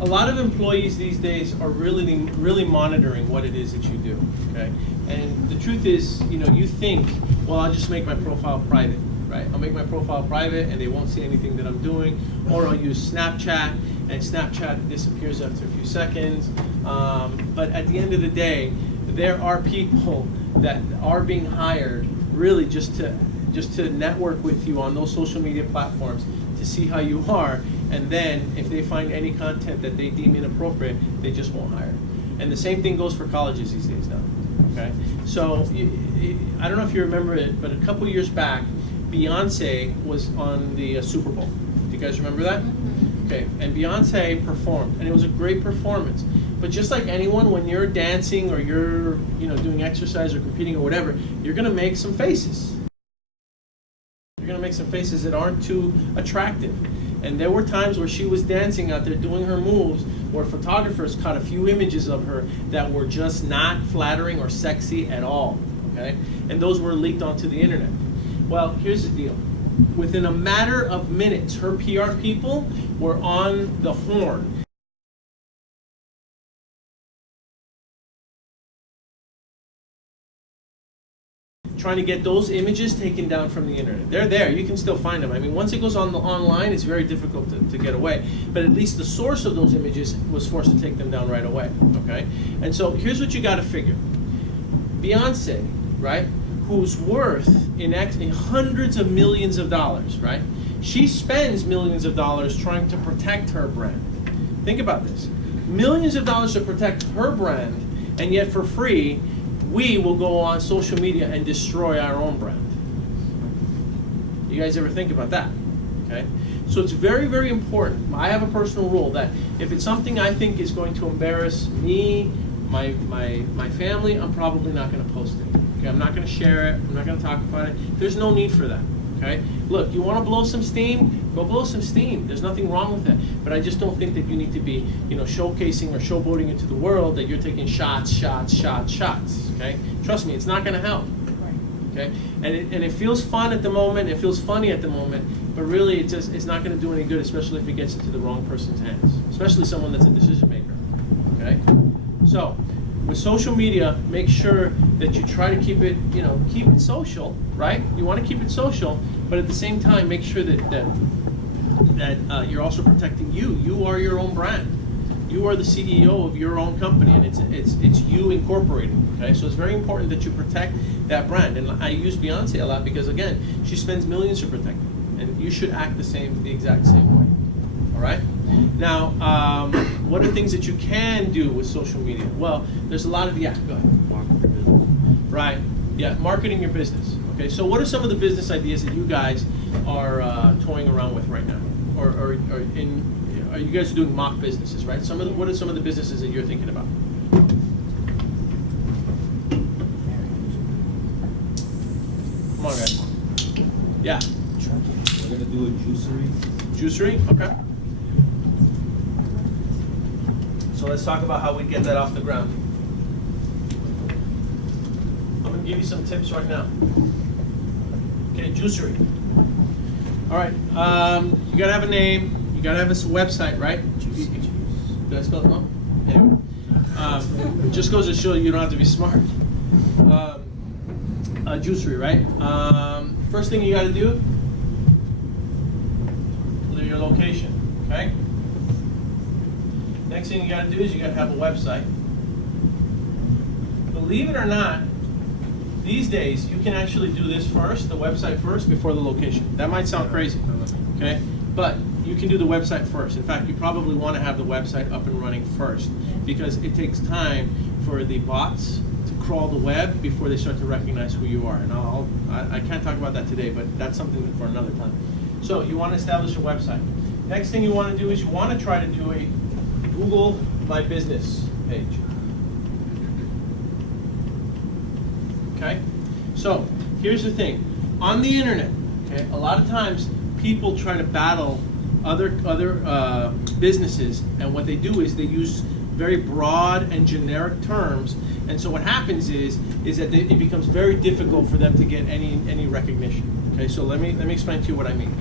a lot of employees these days are really monitoring what it is that you do, okay? And the truth is, you know, you think, well, I'll just make my profile private, right? I'll make my profile private and they won't see anything that I'm doing, or I'll use Snapchat, and Snapchat disappears after a few seconds. But at the end of the day, there are people that are being hired really just to network with you on those social media platforms to see how you are, and then if they find any content that they deem inappropriate, they just won't hire. And the same thing goes for colleges these days now, okay? So I don't know if you remember it, but a couple years back, Beyonce was on the Super Bowl. Do you guys remember that? Okay, and Beyonce performed, and it was a great performance. But just like anyone, when you're dancing or you're, you know, doing exercise or competing or whatever, you're gonna make some faces. You're gonna make some faces that aren't too attractive. And there were times where she was dancing out there doing her moves where photographers caught a few images of her that were just not flattering or sexy at all, okay? And those were leaked onto the internet. Well, here's the deal. Within a matter of minutes, her PR people were on the horn. Trying to get those images taken down from the internet. They're there, you can still find them. I mean, once it goes on the online, it's very difficult to get away. But at least the source of those images was forced to take them down right away, okay? And so here's what you gotta figure. Beyonce, right, who's worth in hundreds of millions of dollars, right? She spends millions of dollars trying to protect her brand. Think about this. Millions of dollars to protect her brand, and yet for free, we will go on social media and destroy our own brand. You guys ever think about that? Okay? So it's very, very important. I have a personal rule that if it's something I think is going to embarrass me, my family, I'm probably not going to post it. Okay? I'm not going to share it. I'm not going to talk about it. There's no need for that. Okay? Look, you want to blow some steam? Go blow some steam. There's nothing wrong with that. But I just don't think that you need to be, you know, showcasing or showboating it to the world that you're taking shots. Okay? Trust me, it's not going to help. Okay? And it feels fun at the moment. It feels funny at the moment. But really, it's not going to do any good, especially if it gets into the wrong person's hands, especially someone that's a decision maker. Okay? So, with social media, make sure that you try to keep it, you know, keep it social, right? You want to keep it social, but at the same time, make sure that you're also protecting you. You are your own brand. You are the CEO of your own company, and it's you incorporated. Okay, so it's very important that you protect that brand. And I use Beyonce a lot because, again, she spends millions to protect it, and you should act the exact same way. All right. Now, what are things that you can do with social media? Well, there's a lot of, yeah, go ahead. Market your business. Right, yeah, marketing your business. Okay, so what are some of the business ideas that you guys are toying around with right now? Or are you guys doing mock businesses, right? What are some of the businesses that you're thinking about? Come on, guys. Yeah. We're going to do a juicery. Juicery? Okay. So let's talk about how we get that off the ground. I'm going to give you some tips right now. Okay, Juicery. All right, you got to have a name. You got to have a website, right? Did I spell it wrong? Anyway. It just goes to show you don't have to be smart. Juicery, right? First thing you got to do, leave your location, okay? Next thing you got to do is you got to have a website. Believe it or not, these days you can actually do this first, the website first, before the location. That might sound crazy, okay? But you can do the website first. In fact, you probably want to have the website up and running first because it takes time for the bots to crawl the web before they start to recognize who you are. And I can't talk about that today, but that's something for another time. So you want to establish a website. Next thing you want to do is you want to try to do a Google My Business page. Okay? So, here's the thing. On the internet, okay, a lot of times people try to battle other businesses, and what they do is they use very broad and generic terms, and so what happens is that it becomes very difficult for them to get any recognition. Okay, so let me explain to you what I mean.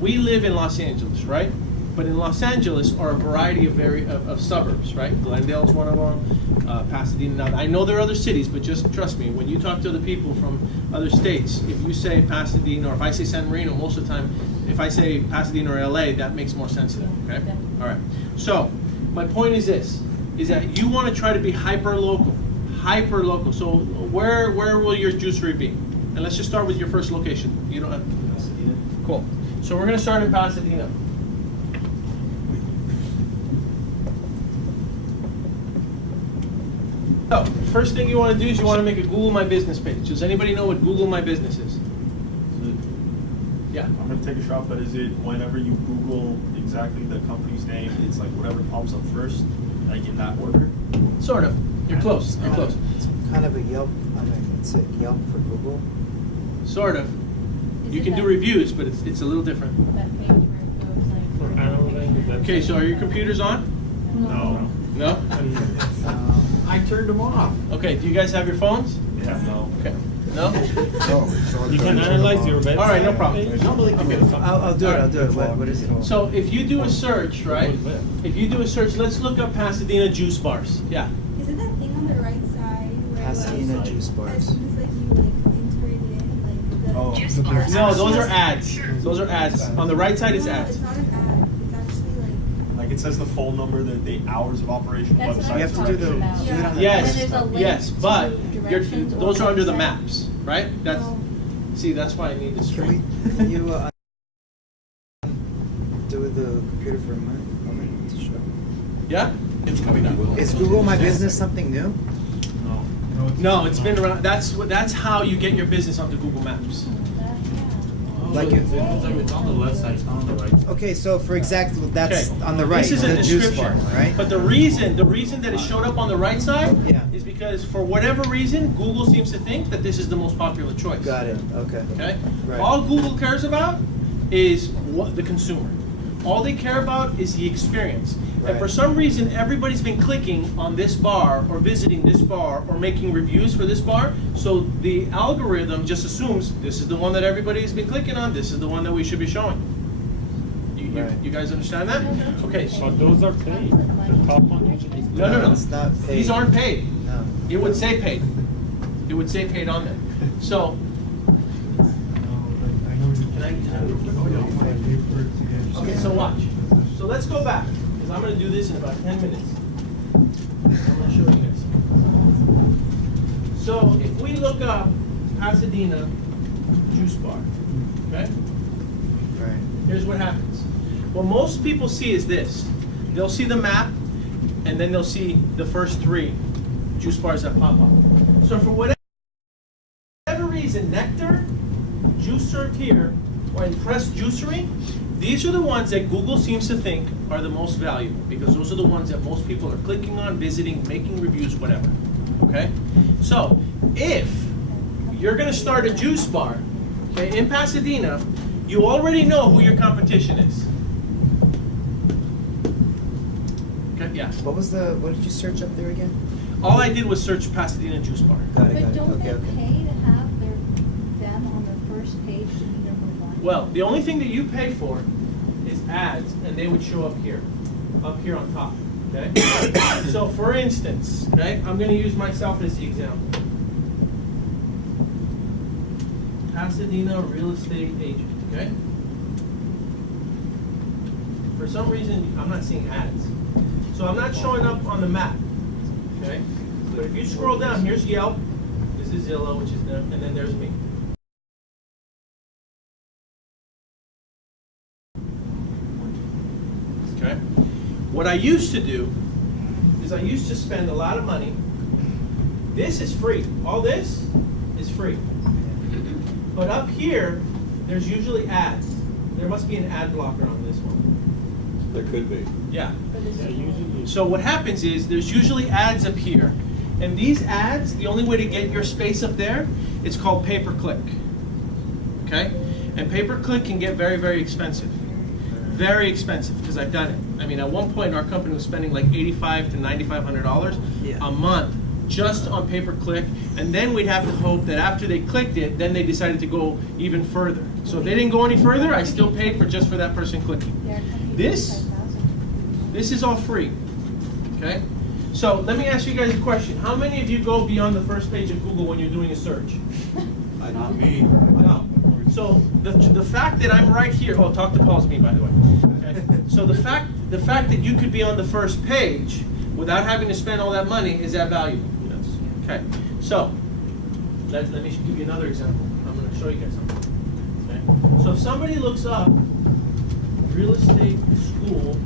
We live in Los Angeles, right? But in Los Angeles are a variety of suburbs, right? Glendale's one of them, Pasadena. Now, I know there are other cities, but just trust me, when you talk to other people from other states, if you say Pasadena, or if I say San Marino, most of the time, if I say Pasadena or LA, that makes more sense to them, okay? All right. So, my point is this, is that you want to try to be hyper-local. Hyper-local. So, where will your juicery be? And let's just start with your first location. You don't have... Pasadena. Cool. So, we're going to start in Pasadena. So, first thing you want to do is you want to make a Google My Business page. Does anybody know what Google My Business is? Yeah. I'm gonna take a shot, but is it whenever you Google exactly the company's name, it's like whatever pops up first, like in that order? Sort of. You're close. You're close. It's kind of a Yelp. I mean, it's a Yelp for Google. Sort of. Is You it can do that- reviews, but it's a little different. That page where it goes like. Okay, so are your computers on? No. No? I turned them off. Okay, do you guys have your phones? Yeah, no. Okay. No? You can analyze your website. All right, no problem. I'll do it. I'll do it. What is it? So if you do a search, right? If you do a search, let's look up Pasadena juice bars. Yeah. Is it that thing on the right side where Pasadena like, juice as bars. soon as like you like enter it in, like the Oh. juice bar? No, those are ads. Those are ads. On the right side, it's No, ads. it's not an ad. It's actually like Like it says the phone number, the hours of operation, That's what website. I'm You have to do the- talking about. do it on the- Yes, And there's a link yes, but to you're, directions or those are under the website. maps, right? That's, no. see, that's why I need this Can screen. we? You do the computer for a minute to show. Yeah? It's coming up. Is Google My Business something new? No, it's been around. That's how you get your business onto Google Maps. Like it- It's on the left side, it's not on the right side. Okay, so for exactly that's Okay. on the right. This is a the juice description, bar, right? But the reason that it showed up on the right side Yeah. is because for whatever reason, Google seems to think that this is the most popular choice. Got it. Okay. Okay? Right. All Google cares about is what the consumer. All they care about is the experience. And Right. for some reason, everybody's been clicking on this bar or visiting this bar or making reviews for this bar. So the algorithm just assumes this is the one that everybody's been clicking on. This is the one that we should be showing. Right. You guys understand that? Okay. So But those are paid. The top one usually is No, no, no. It's not paid. these aren't paid. No. It would say paid. It would say paid on them. So. Okay, so watch. So let's go back, because I'm going to do this in about 10 minutes. I'm going to show you this. So if we look up Pasadena juice bar, okay? Right. Here's what happens. What most people see is this. They'll see the map, and then they'll see the first 3 juice bars that pop up. So for whatever reason, Nectar, Juice Served Here, or Impress Juicery, these are the ones that Google seems to think are the most valuable, because those are the ones that most people are clicking on, visiting, making reviews, whatever. Okay? So if you're going to start a juice bar, okay, in Pasadena, you already know who your competition is. Okay, yeah. What did you search up there again? All I did was search Pasadena juice bar. Got it. But Got it. don't Okay. they Okay. pay to have them on the first page to be number 1? Well, the only thing that you pay for is ads, and they would show up here on top, okay? So for instance, okay, I'm gonna use myself as the example. Pasadena real estate agent, okay? For some reason, I'm not seeing ads. So I'm not showing up on the map, okay? But if you scroll down, here's Yelp, this is Zillow, which is them, and then there's me. Okay? What I used to do is I used to spend a lot of money. This is free. All this is free. But up here, there's usually ads. There must be an ad blocker on this one. There could be. Yeah. Yeah, usually. So what happens is there's usually ads up here. And these ads, the only way to get your space up there, it's called pay-per-click. Okay? And pay-per-click can get very, very expensive. Very expensive, because I've done it. I mean, at one point our company was spending like $8,500 to $9,500 Yeah. a month just on pay-per-click, and then we'd have to hope that after they clicked it, then they decided to go even further. So if they didn't go any further, I still paid for just for that person clicking. They're coming This is all free, okay? So let me ask you guys a question. How many of you go beyond the first page of Google when you're doing a search? Not me. No. So the fact that I'm right here, oh, talk to Paul's me, by the way. Okay? So the fact that you could be on the first page without having to spend all that money, is that valuable? Yes. Okay. So let me give you another example. I'm going to show you guys something. Okay. So if somebody looks up real estate school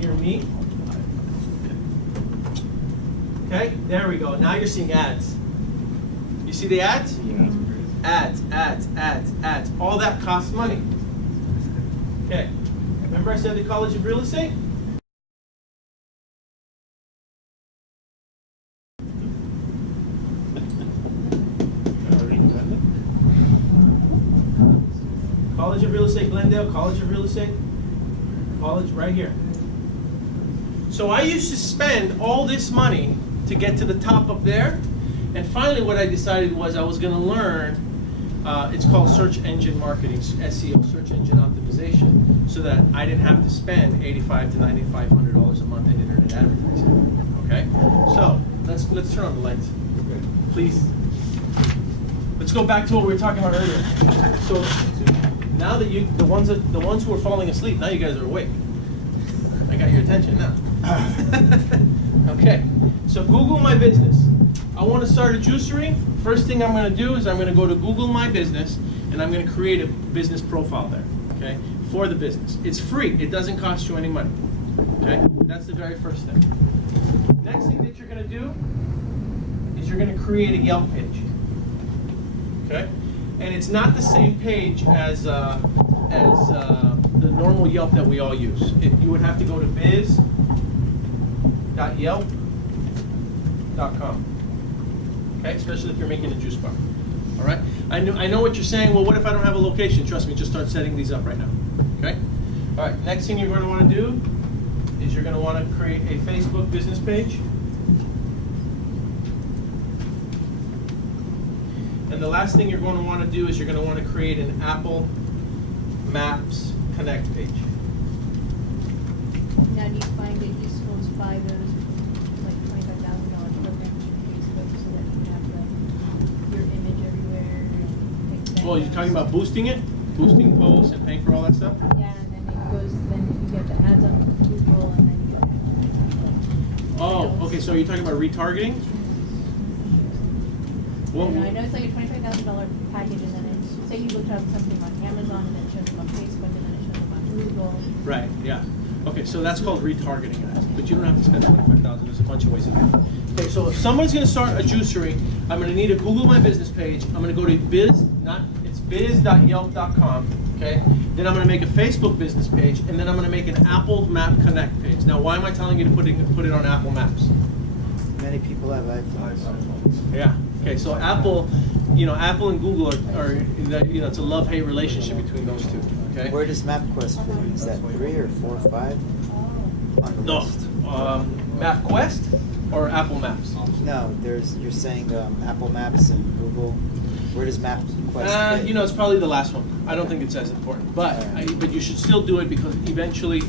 near me, okay, there we go. Now you're seeing ads. You see the ads? Yeah. Ads. All that costs money. Okay. Remember I said the College of Real Estate? College of Real Estate Glendale, College of Real Estate, college right here. So I used to spend all this money to get to the top up there, and finally what I decided was I was going to learn, it's called search engine marketing, SEO, search engine optimization, so that I didn't have to spend $8,500 to $9,500 a month in internet advertising. Okay? So let's turn on the lights, please. Let's go back to what we were talking about earlier. So now that the ones who are falling asleep, now you guys are awake. I got your attention now. Okay, so Google My Business. I want to start a juicery. First thing I'm going to do is I'm going to go to Google My Business, and I'm going to create a business profile there, okay, for the business. It's free. It doesn't cost you any money, okay? That's the very first thing. Next thing that you're going to do is you're going to create a Yelp page, okay? And it's not the same page as the normal Yelp that we all use. You would have to go to biz.yelp.com. Okay, especially if you're making a juice bar. All right. I know what you're saying. Well, what if I don't have a location? Trust me, just start setting these up right now. Okay. All right. Next thing you're going to want to do is you're going to want to create a Facebook business page. And the last thing you're going to want to do is you're going to want to create an Apple Maps Connect page. Now, do you find it useful to buy those like $25,000 programs for Facebook so that you have like your image everywhere? Well, you're talking about boosting it, boosting posts and paying for all that stuff. Yeah, and then then you get the ads on Google, and then you get. Oh, okay. So you're talking about retargeting? Well, I know it's like a $25,000 package, and then it's, say you looked up something on Amazon, and then it shows them on Facebook, and then it shows them on Google. right. Yeah. Okay. So that's called retargeting ads, but you don't have to spend $25,000. There's a bunch of ways to do it. Okay. So if someone's going to start a juicery, I'm going to need a Google My Business page. I'm going to go to biz.yelp.com. Okay. Then I'm going to make a Facebook business page, and then I'm going to make an Apple Map Connect page. Now, why am I telling you to put it on Apple Maps? Many people have iPhones. Yeah. Okay. So Apple, Apple and Google are it's a love-hate relationship between those two. Okay. Where does MapQuest fit? Is that 3 or 4 or 5 on the No. list? MapQuest or Apple Maps? No, you're saying Apple Maps and Google. Where does MapQuest fit? It's probably the last one. I don't think it's as important, but you should still do it because eventually,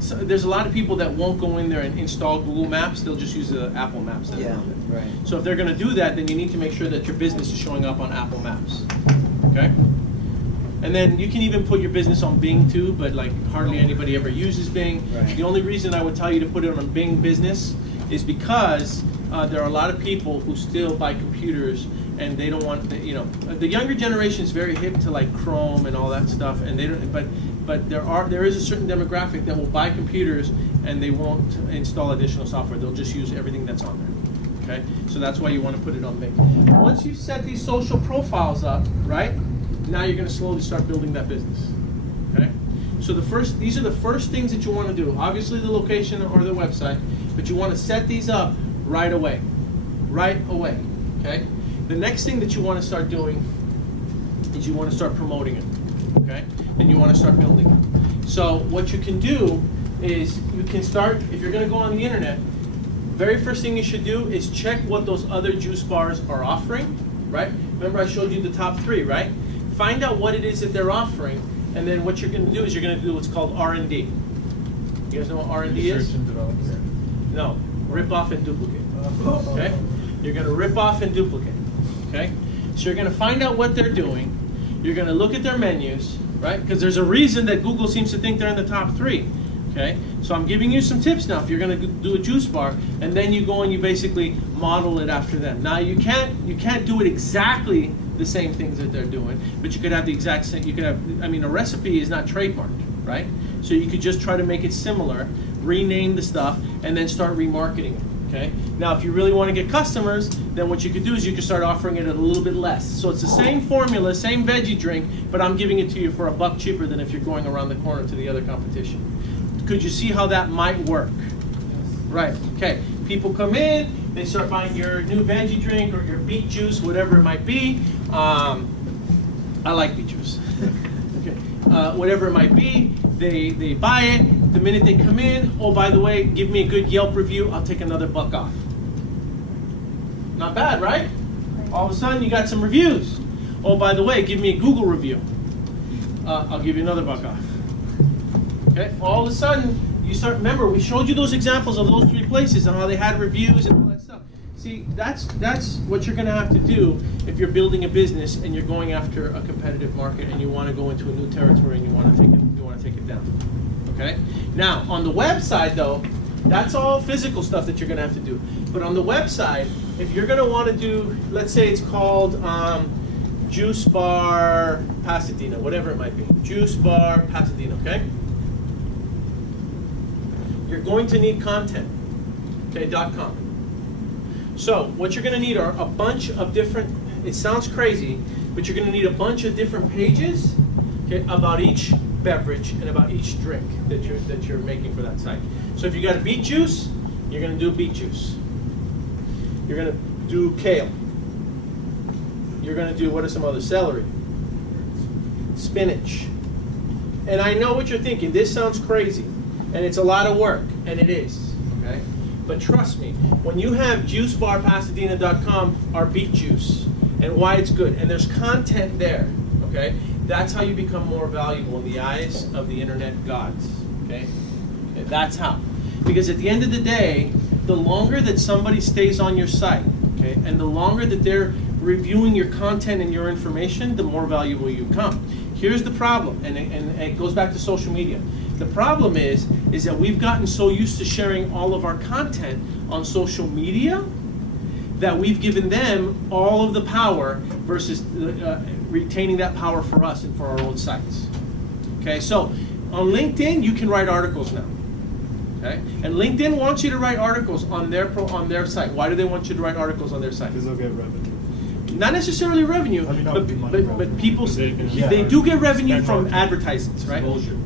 so there's a lot of people that won't go in there and install Google Maps. They'll just use the Apple Maps. Yeah, right. So if they're going to do that, then you need to make sure that your business is showing up on Apple Maps. Okay. And then you can even put your business on Bing too, but like hardly anybody ever uses Bing. Right. The only reason I would tell you to put it on Bing Business is because there are a lot of people who still buy computers and they don't want, the younger generation is very hip to like Chrome and all that stuff, and they don't. But there is a certain demographic that will buy computers and they won't install additional software. They'll just use everything that's on there. Okay, so that's why you want to put it on Bing. Once you've set these social profiles up, right? Now you're going to slowly start building that business. Okay, so these are the first things that you want to do. Obviously the location or the website, but you want to set these up right away. Right away. Okay. The next thing that you want to start doing is you want to start promoting it. Okay, and you want to start building it. So what you can do is you can start, if you're going to go on the internet, very first thing you should do is check what those other juice bars are offering, right? Remember I showed you the top 3, right? Find out what it is that they're offering, and then what you're going to do is you're going to do what's called R&D. You guys know what R&D is? Research and development. No, rip off and duplicate. Okay? You're going to rip off and duplicate. Okay? So you're going to find out what they're doing. You're going to look at their menus, right? Because there's a reason that Google seems to think they're in the top 3. Okay? So I'm giving you some tips now if you're going to do a juice bar, and then you go and you basically model it after them. Now you can't do it exactly the same things that they're doing, but you could have the exact same. You could have. I mean, a recipe is not trademarked, right? So you could just try to make it similar, rename the stuff, and then start remarketing it. Okay. Now, if you really want to get customers, then what you could do is you could start offering it at a little bit less. So it's the same formula, same veggie drink, but I'm giving it to you for $1 cheaper than if you're going around the corner to the other competition. Could you see how that might work? Right. Okay. People come in, they start buying your new veggie drink or your beet juice, whatever it might be. I like beet juice. Okay. Whatever it might be, they buy it. The minute they come in, oh, by the way, give me a good Yelp review, I'll take another $1 off. Not bad, right? All of a sudden, you got some reviews. Oh, by the way, give me a Google review. I'll give you another $1 off. Okay? All of a sudden, you start, remember, we showed you those examples of those 3 places and how they had reviews and all that stuff. See, that's what you're going to have to do if you're building a business and you're going after a competitive market and you want to go into a new territory and you want to take it down. Okay? Now, on the website, though, that's all physical stuff that you're going to have to do. But on the website, if you're going to want to do, let's say it's called Juice Bar Pasadena, whatever it might be. Juice Bar Pasadena, okay? You're going to need content, okay, .com. So what you're going to need are a bunch of different, it sounds crazy, but you're going to need a bunch of different pages, okay, about each beverage and about each drink that you're making for that site. So if you got a beet juice, you're going to do beet juice. You're going to do kale. You're going to do, what are some other, celery, spinach. And I know what you're thinking, this sounds crazy, and it's a lot of work, and it is, okay? But trust me, when you have juicebarpasadena.com, our beet juice, and why it's good, and there's content there, okay? That's how you become more valuable in the eyes of the internet gods, okay? That's how. Because at the end of the day, the longer that somebody stays on your site, okay, and the longer that they're reviewing your content and your information, the more valuable you become. Here's the problem, and it goes back to social media. The problem is that we've gotten so used to sharing all of our content on social media that we've given them all of the power versus retaining that power for us and for our own sites. Okay, so on LinkedIn, you can write articles now. Okay, and LinkedIn wants you to write articles on their site. Why do they want you to write articles on their site? Because they'll get revenue. Not necessarily revenue, I mean, no, but people, They they do get revenue spend from more time. advertisements, right?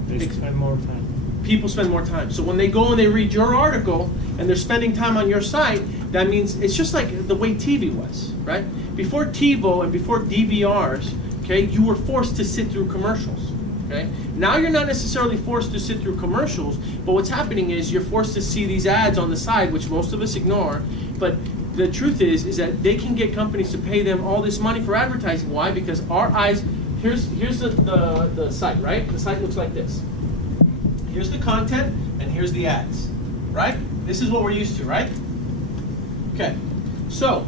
They spend more time. People spend more time. So when they go and they read your article and they're spending time on your site, that means it's just like the way TV was, right? Before TiVo and before DVRs, okay, you were forced to sit through commercials, okay? Now you're not necessarily forced to sit through commercials, but what's happening is you're forced to see these ads on the side, which most of us ignore, but the truth is that they can get companies to pay them all this money for advertising. Why? Because our eyes, here's the site, right? The site looks like this. Here's the content, and here's the ads, right? This is what we're used to, right? Okay, so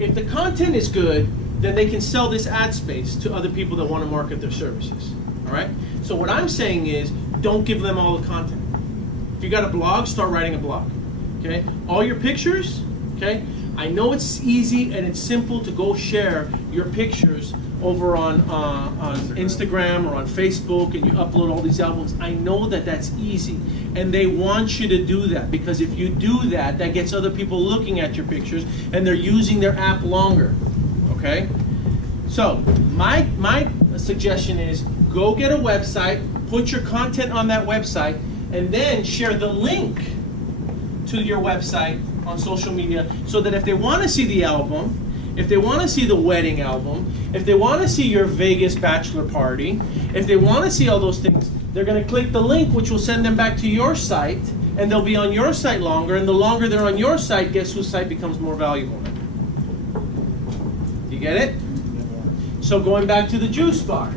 if the content is good, then they can sell this ad space to other people that want to market their services, all right? So what I'm saying is, don't give them all the content. If you got a blog, start writing a blog, okay? All your pictures, okay? I know it's easy and it's simple to go share your pictures over on Instagram or on Facebook, and you upload all these albums. I know that that's easy, and they want you to do that, because if you do that, that gets other people looking at your pictures and they're using their app longer, okay? So my suggestion is go get a website, put your content on that website, and then share the link to your website on social media, so that if they want to see the album, if they want to see the wedding album, if they want to see your Vegas bachelor party, if they want to see all those things, they're going to click the link, which will send them back to your site, and they'll be on your site longer, and the longer they're on your site, guess whose site becomes more valuable? You get it? So going back to the juice bar,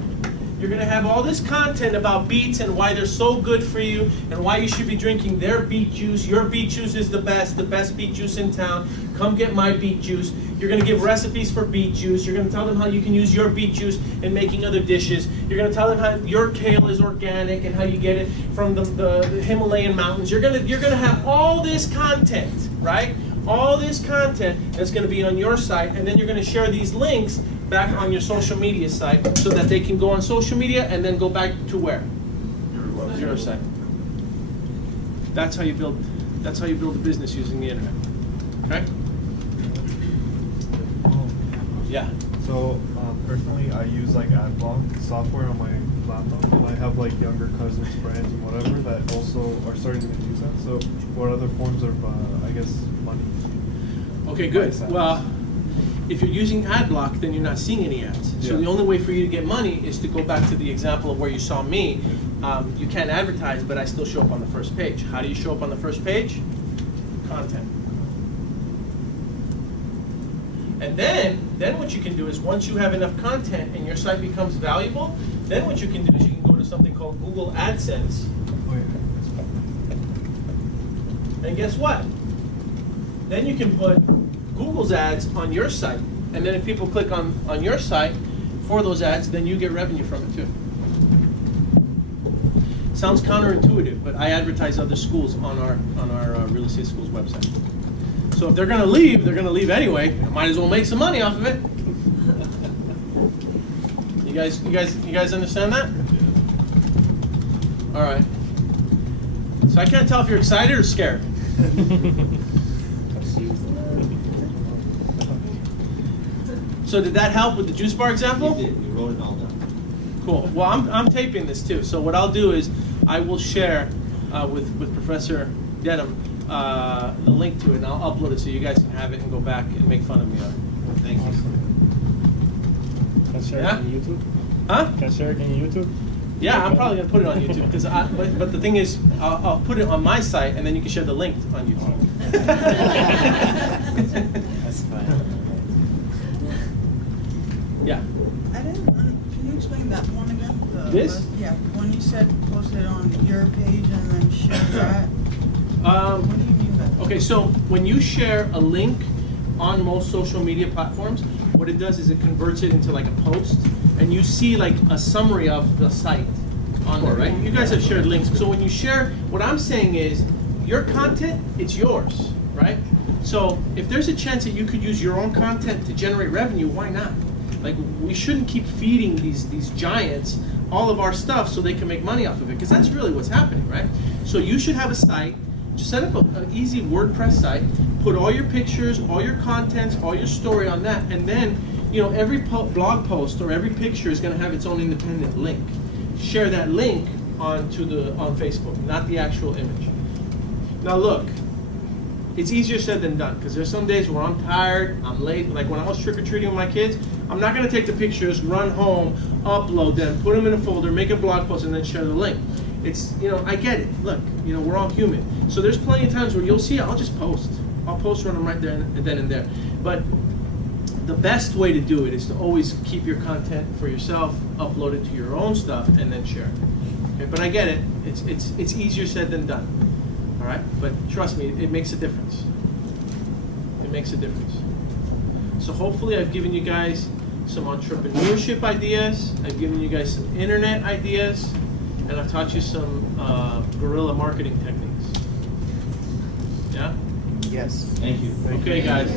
You're going to have all this content about beets and why they're so good for you and why you should be drinking their beet juice. Your beet juice is the best beet juice in town. Come get my beet juice. You're going to give recipes for beet juice. You're going to tell them how you can use your beet juice in making other dishes. You're going to tell them how your kale is organic and how you get it from the Himalayan mountains. You're going to have all this content, right? All this content that's going to be on your site, and then you're going to share these links back on your social media site so that they can go on social media and then go back to where? Your site. That's how you build a business using the internet. Okay? Yeah. So personally, I use like AdBlock software on my laptop, and I have like younger cousins, friends, and whatever that also are starting to use that. So, what other forms of, I guess, money? Okay, good. Well, if you're using AdBlock, then you're not seeing any ads. So the only way for you to get money is to go back to the example of where you saw me. You can't advertise, but I still show up on the first page. How do you show up on the first page? Content. And then what you can do is once you have enough content and your site becomes valuable, then what you can do is you can go to something called Google AdSense. And guess what? Then you can put Google's ads on your site. And then if people click on your site for those ads, then you get revenue from it too. Sounds counterintuitive, but I advertise other schools on our real estate school's website. So if they're going to leave, they're going to leave anyway. Might as well make some money off of it. You guys understand that? All right. So I can't tell if you're excited or scared. So did that help with the juice bar example? You did. You wrote it all down. Cool. Well, I'm taping this too. So what I'll do is I will share with Professor Denham the link to it, and I'll upload it so you guys can have it and go back and make fun of me on it. Thank you. Can I share it Yeah? on YouTube? Huh? Can I share it on YouTube? Yeah, I'm probably gonna put it on YouTube because but the thing is, I'll put it on my site and then you can share the link on YouTube. That's fine. Yeah. I didn't. Can you explain that one again? This? Yeah, when you said post it on your page and then share that. What do you mean by that? Okay, so when you share a link on most social media platforms, what it does is it converts it into like a post, and you see like a summary of the site on there, right? You guys have shared links. So when you share, what I'm saying is your content, it's yours, right? So if there's a chance that you could use your own content to generate revenue, why not? Like, we shouldn't keep feeding these giants all of our stuff so they can make money off of it, because that's really what's happening, right? So you should have a site. Just set up an easy WordPress site, put all your pictures, all your contents, all your story on that, and then, every blog post or every picture is going to have its own independent link. Share that link on Facebook, not the actual image. Now look, it's easier said than done, because there's some days where I'm tired, I'm late. Like when I was trick-or-treating with my kids, I'm not going to take the pictures, run home, upload them, put them in a folder, make a blog post, and then share the link. It's, I get it. Look, we're all human. So there's plenty of times where you'll see it, I'll just post. I'll post them right there and then and there. But the best way to do it is to always keep your content for yourself, upload it to your own stuff, and then share it. Okay, but I get it. It's easier said than done. All right? But trust me, it makes a difference. It makes a difference. So hopefully I've given you guys some entrepreneurship ideas. I've given you guys some internet ideas. And I've taught you some guerrilla marketing techniques. Yeah? Yes. Thank you. Okay, guys.